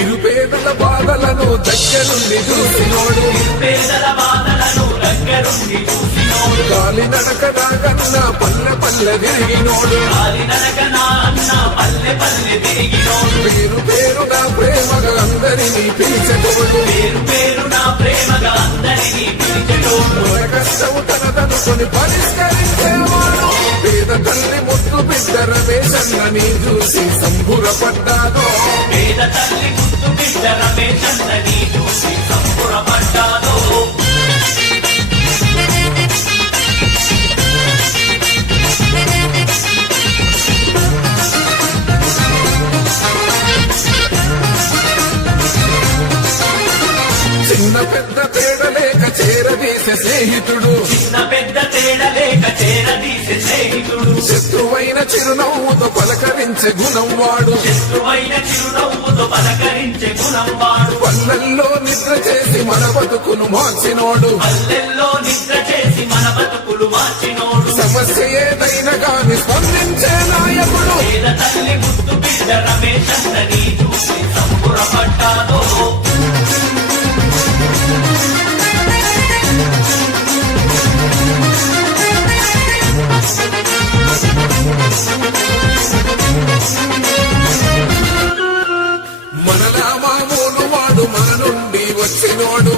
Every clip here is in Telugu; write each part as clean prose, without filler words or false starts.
నిరుపేదల బాధలను దగ్గరుండి చూసినోడు గాలి నడక నాగన్న పల్లె పల్లె తిరిగినోడు పేరు పేరు నా ప్రేమగా అందరినీ పిలిచెటోడు కష్టము తనదనుకొని పరిష్కరించేవాడు పేద తల్లి ముద్దు బిడ్డ రమేశన్నని చూసి సంబురపడ్డాను పేద తల్లి ముద్దు బిడ్డ రమేశన్నని చూసి సంబురపడ్డాను చిన్న పెద్ద తేడలేక చేరదీసే స్నేహితుడు శత్రువైన చిరునవ్వుతో పలకరించే గుణం వాడు పల్లెల్లో నిద్ర చేసి మన బతుకును మార్చినోడు సమస్య ఏదైనా గాని స్పందించే నాయకుడు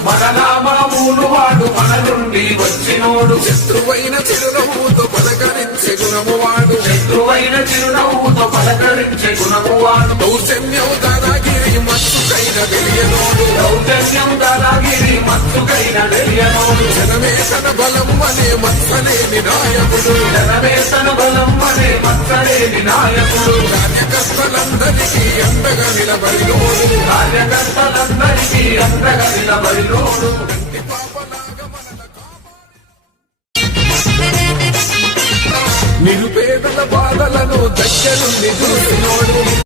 మనలా మామూలు వాడు మన నుండి వచ్చినోడు శత్రువైన చిరునవ్వుతో పలకరించే గుణము వాడు దౌర్జన్యం దాదాగిరి మత్తుకైన తెలియనోడు జనమే తన బలం అనే మత్సలేని నాయకుడు కార్యకర్తలందరికీ అండగా నిలబడినోడు నిరుపేదల బాధలను దగ్గరుండి చూసినోడు